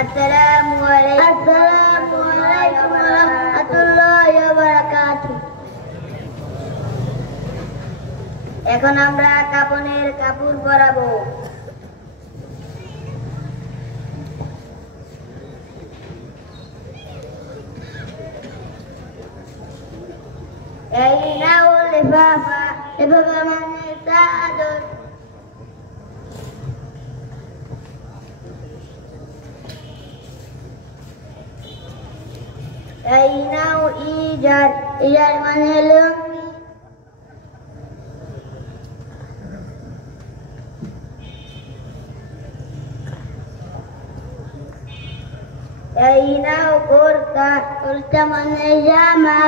আসসালামু আলাইকুম ওয়া রাহমাতুল্লাহি ওয়া বারাকাতুহু। এখন আমরা কাফনের কাপড় পরাবো। এই নাও লিফাফা, লিফাফা মানে চাদর। এই নাও ইজার, ইজার মানে লুঙ্গি। এই নাও কুর্তা, কুর্তা মানে জামা।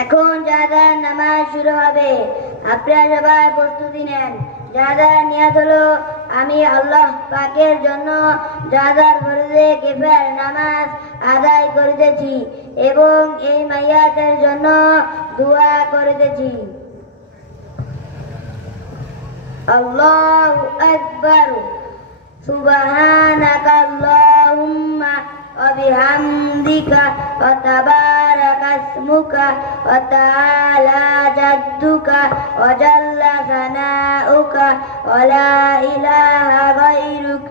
এখন জানাজার নামাজ শুরু হবে। আপনারা সবাই প্রস্তুতি নেন। জানাজার নিয়ত হলো, আমি আল্লাহ পাকের জন্য জানাজার ফরজে কিফায়ার নামাজ আদায় করিতেছি এবং এই মাইয়াতের জন্য দোয়া করিতেছি। আল্লাহু আকবার। সুবহানাকা আল্লাহুম্মা ওয়া বিহামদিকা ওয়া তাবারাকা ইসমুকা ওয়া তাআলা জাদ্দুকা ওয়া জাল্লা সানাউকা ওয়া লা ইলাহা গায়রুক।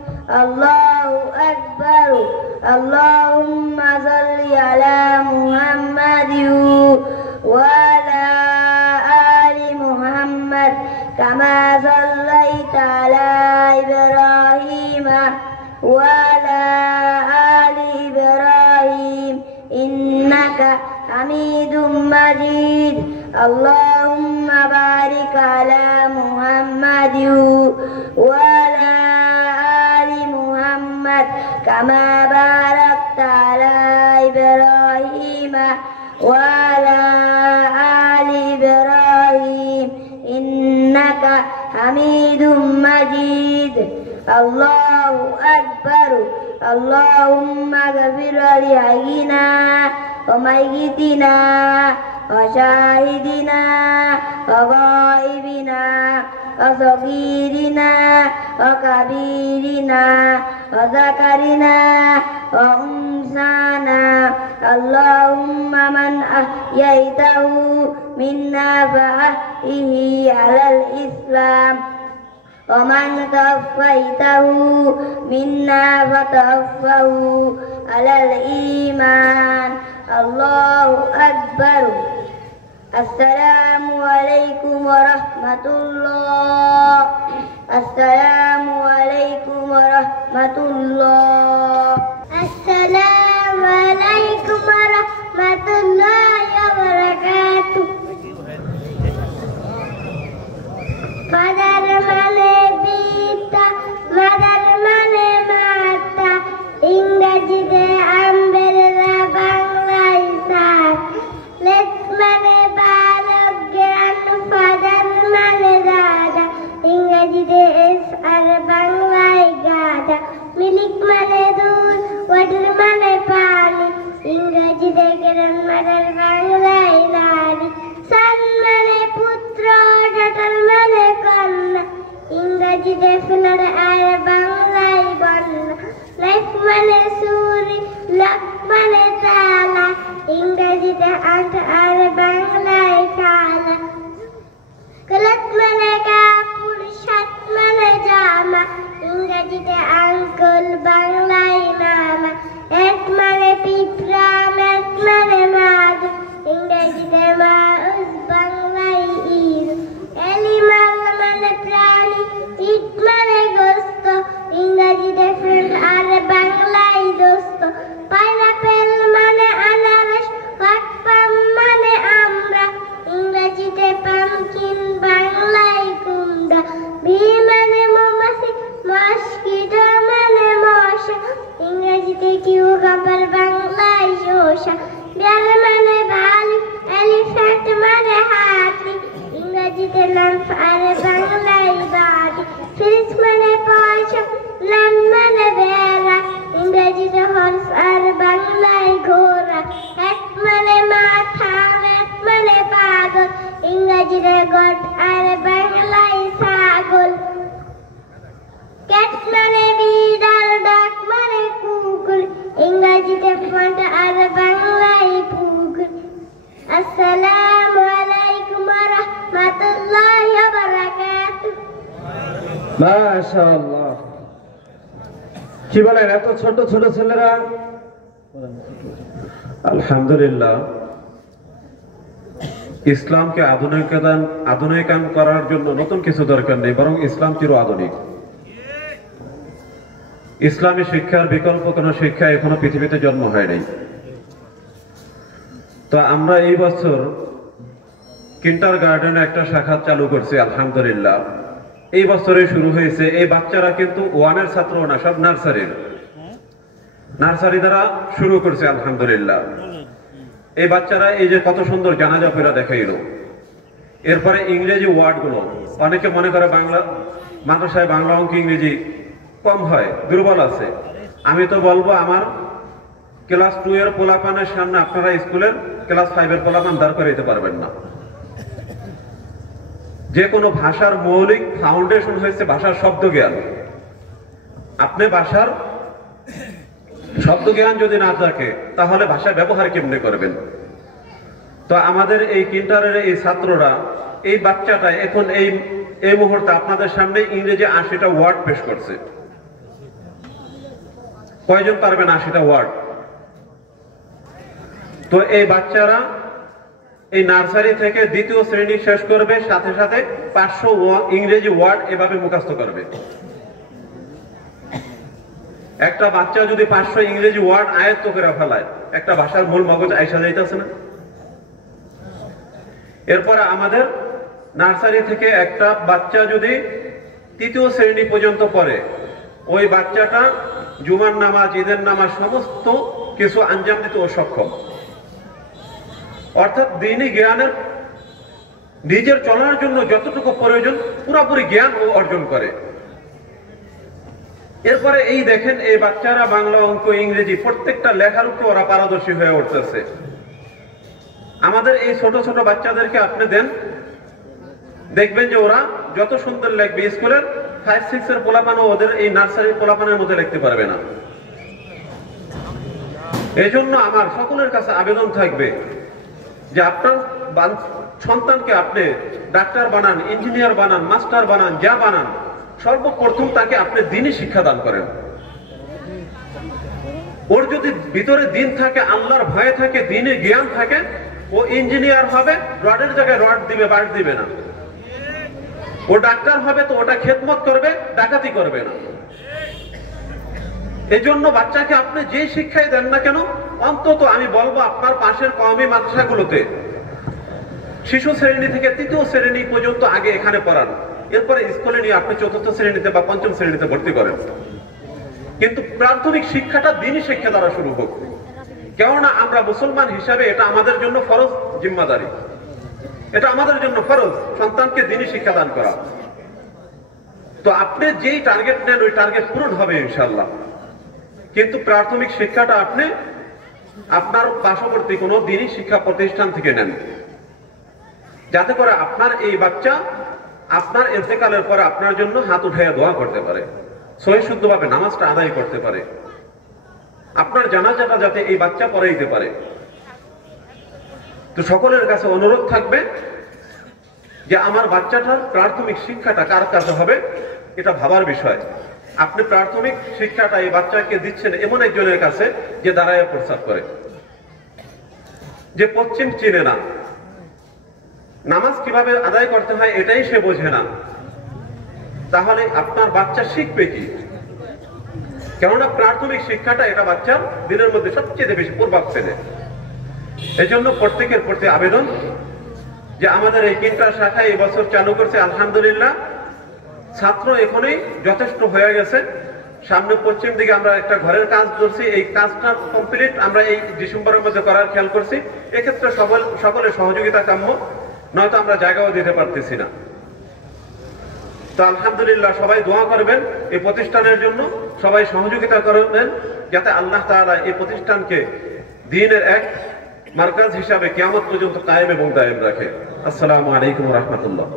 আল্লাহু আকবার। আল্লাহুম্মা সাল্লি আলা মুহাম্মাদিন ওয়া আলা আলি মুহাম্মাদ কামা সাল্লাইতা আলা ইব্রাহিম ওয়া আলা আলি ইব্রাহিম ইন্নাকা হামিদুম মাজিদ। আল্লাহুম্মা বারিক আলা মুহাম্মাদিন ওয়া আলা আলি মুহাম্মাদ কামা বারাকতা আলা ইব্রাহিম ওয়া আলা আলি ইব্রাহিম ইন্নাকা হামিদুম মাজিদ। আল্লাহু আকবার। আল্লাহুম্মা গফির লি হাইয়িনা ওয়া মাইয়িতিনা ওয়া শাহিদিনা ওয়া গায়িবিনা ওয়া সগীরিনা ওয়া কাবীরিনা ওয়া যাকারিনা ওয়া উনসানা। আল্লাহুম্মা মান আহইয়াইতাহু মিন্না ফাআহইহি আলাল ইসলাম ওয়া মান তাওফাইতাহু মিন্না ফাতাওফাহু আলাল ঈমান। আল্লাহু আকবার। আসসালামু আলাইকুম ওয়া রাহমাতুল্লাহ। আসসালামু আলাইকুম ওয়া রাহমাতুল্লাহ। আসসালামু আলাইকুম ওয়া রাহমাতুল্লাহি ওয়া বারাকাতুহু। ফাদার মানে পিতা, মাদার মানে মাতা, ইংরেজিতে আমব্রেলা, বাংলায় সার। লেট মানে বালক, গ্র্যান্ডফাদার মানে দাদা, ইংরেজিতে এস আর বাংলায় গাধা। মিল্ক মানে দুধ, ওয়াটার মানে পানি, ইংরেজিতে গ্র্যান্ডমাদার, বাংলায় নারী। সান মানে পুত্র, ডটার মানে কন্যা, ইংরেজিতে ফাদার আর বাংলায় বন্যা। লাইফ মানে ছুরি, লক মানে তালা, ইংরেজিতে আট আর বাংলায় খালা। ক্লথ মানে কাপড়, শার্ট মানে জামা, ইংরেজিতে আঙ্কেল, বাংলায় মামা। এট মানে পিঁপড়া, ম্যাট মানে মাছ, ইংরেজিতে মাউস, বাংলায় ইঁদুর। এলিমাল আর বাংলায় বাড়ি, ফ্রিজ মানে পয়সা, ল্যাম্প মানে বেড়া, ইংরেজিতে হর্স আর বাংলায় ঘোড়া, হ্যাট মানে মাথা, ম্যাট মানে পাগল, ইংরেজিতে গট আর বাংলায় ছাগল, ক্যাট মানে বিড়াল, ডাক মানে কুকুর, ইংরেজিতে ফন্ট আর বাংলায় পুকুর। আসসালামু আলাইকুম ওয়া রাহমাতুল্লাহি ওয়া বারাকাতুহু। মাশাআল্লাহ, কি বলেন এত ছোট ছোট ছেলেরা? আলহামদুলিল্লাহ, ইসলামকে আধুনিকায়ন করার জন্য নতুন কিছু দরকার নেই, বরং ইসলাম চির আধুনিক। ইসলামী শিক্ষার বিকল্প কোন শিক্ষা এখনো পৃথিবীতে জন্ম হয় নাই। তো আমরা এই বছর কিন্ডারগার্টেনে একটা শাখা চালু করছি, আলহামদুলিল্লাহ। এই বছরে শুরু হয়েছে। এই বাচ্চারা কিন্তু ওয়ানের ছাত্র না, সব নার্সারি দ্বারা শুরু করছে, আলহামদুলিল্লাহ। এই বাচ্চারা এই যে কত সুন্দর জানাজা পড়া দেখাইল। এরপরে ইংরেজি ওয়ার্ড গুলো, অনেকে মনে করে বাংলা মাদ্রাসায় বাংলা অঙ্ক ইংরেজি কম হয়, দুর্বল আছে। আমি তো বলবো আমার ক্লাস 2 এর পোলাপানের সামনে আপনারা স্কুলের ক্লাস 5 এর পোলাপান দাঁড় করে দিতে পারবেন না। যে কোনো ভাষার মৌলিক ফাউন্ডেশন হয়েছে ভাষার শব্দ জ্ঞান। আপনি ভাষার শব্দ জ্ঞান যদি না থাকে তাহলে ভাষা ব্যবহার কেমনে করবেন? তো আমাদের এই কিন্ডারের এই ছাত্ররা, এই বাচ্চাটা এখন এই মুহূর্তে আপনাদের সামনে ইংরেজি 80টা ওয়ার্ড পেশ করছে। কয়জন পারবেন 80টা ওয়ার্ড? তো এই বাচ্চারা এই নার্সারি থেকে দ্বিতীয় শ্রেণী শেষ করবে, সাথে সাথে 500 ইংরেজি ওয়ার্ড এভাবে মুখস্থ করবে। একটা বাচ্চা যদি 500 ইংরেজি ওয়ার্ড আয়ত্ত করে ফেলায়, একটা ভাষার মূল মগজ আইসা যাইতেছে না? এরপরে আমাদের নার্সারি থেকে একটা বাচ্চা যদি 3য় শ্রেণী পর্যন্ত পড়ে, ওই বাচ্চাটা জুমার নামাজ, ঈদের নামাজ সমস্ত কিছু আঞ্জাম দিতে ও সক্ষম। অর্থাৎ দ্বীনি জ্ঞানের নিজের চলার জন্য যতটুকু প্রয়োজন পুরোপুরি জ্ঞান ও অর্জন করে। এরপরে এই দেখেন এই বাচ্চারা বাংলা, অঙ্ক, ইংরেজি প্রত্যেকটা লেখার উপর ওরা পারদর্শী হয়ে উঠতেছে। আমাদের এই ছোট ছোট বাচ্চাদেরকে আপনি দেন, দেখবেন যে ওরা যত সুন্দর লিখবে, স্কুলের 5-6 এর পোলাপানও ওদের এই নার্সারির পোলাপানের মধ্যে লিখতে পারবে না। এই জন্য আমার সকলের কাছে আবেদন থাকবে যে আপনার সন্তানকে আপনি ডাক্তার বানান, ইঞ্জিনিয়ার বানান, মাস্টার বানান, যা বানান, সর্বপ্রথম তাকে আপনি দ্বীনি শিক্ষা দান করেন। ওর যদি ভিতরে দিন থাকে, আল্লাহর ভয় থাকে, দ্বীনি জ্ঞান থাকে, ও ইঞ্জিনিয়ার হবে, রডের জায়গায় রড দিবে, বাঁশ দিবে না। ও ডাক্তার হবে তো ওটা খেদমত করবে, ডাকাতি করবে না। এই জন্য বাচ্চাকে আপনি যে শিক্ষাই দেন না কেন, অন্তত আমি বলবো আপনার পাশের কওমি মাদ্রাসাগুলোতে শিশু শ্রেণী থেকে 3য় শ্রেণী পর্যন্ত আগে এখানে পড়ান, এরপরে স্কুলে নিয়ে আপনি 4র্থ শ্রেণীতে বা 5ম শ্রেণীতে ভর্তি করেন। কিন্তু প্রাথমিক শিক্ষাটা দ্বীনি শিক্ষা দ্বারা শুরু হোক। কেননা আমরা মুসলমান হিসাবে এটা আমাদের জন্য ফরজ জিম্মাদারি, এটা আমাদের জন্য ফরজ সন্তানকে দ্বীনি শিক্ষা দান করা। তো আপনি যেই টার্গেট নেন ওই টার্গেট পূরণ হবে ইনশাআল্লাহ। কিন্তু প্রাথমিক শিক্ষাটা আপনি আপনার পার্শ্ববর্তী কোনো দ্বীনি শিক্ষা প্রতিষ্ঠান থেকে নেন, যাতে করে আপনার এই বাচ্চা আপনার ইন্তেকালের পরে আপনার জন্য হাত উঠাইয়া দোয়া করতে পারে, সহি শুদ্ধভাবে নামাজটা আদায় করতে পারে, আপনার জানাজাটা যাতে এই বাচ্চা পড়াইতে পারে। তো সকলের কাছে অনুরোধ থাকবে যে আমার বাচ্চাটার প্রাথমিক শিক্ষাটা কার কাছে হবে এটা ভাবার বিষয়। আপনি প্রাথমিক শিক্ষাটা এই বাচ্চাকে দিচ্ছেন এমন একজনের কাছে যে দাঁড়ায় প্রস্তাব করে, যে পশ্চিম চিনে না, নামাজ কিভাবে আদায় করতে হয় এটাই সে বোঝে না, তাহলে আপনার বাচ্চা শিখবে কি? কেননা প্রাথমিক শিক্ষাটা এটা বাচ্চার দিনের মধ্যে সবচেয়ে বেশি প্রভাব ফেলে। এই জন্য প্রত্যেকের প্রতি আবেদন যে আমাদের এই কিন্ডার শাখা এই বছর চালু করছে, আলহামদুলিল্লাহ ছাত্র এখনই যথেষ্ট হয়ে গেছে। সামনে পশ্চিম দিকে আমরা একটা ঘরের কাজ করছি, এই কাজটা কমপ্লিট আমরা এই ডিসেম্বরের মধ্যে করার খেয়াল করছি। এক্ষেত্রে সকলের সহযোগিতা কাম্য, নয়তো আমরা জায়গাও দিতে পারতেছি না। তো আলহামদুলিল্লাহ, সবাই দোয়া করবেন এই প্রতিষ্ঠানের জন্য, সবাই সহযোগিতা করবেন যাতে আল্লাহ তাআলা এই প্রতিষ্ঠানকে দ্বীনের এক মার্কাজ হিসাবে কিয়ামত পর্যন্ত কায়েম এবং দায়েম রাখে। আসসালামু আলাইকুম ওয়া রাহমাতুল্লাহ।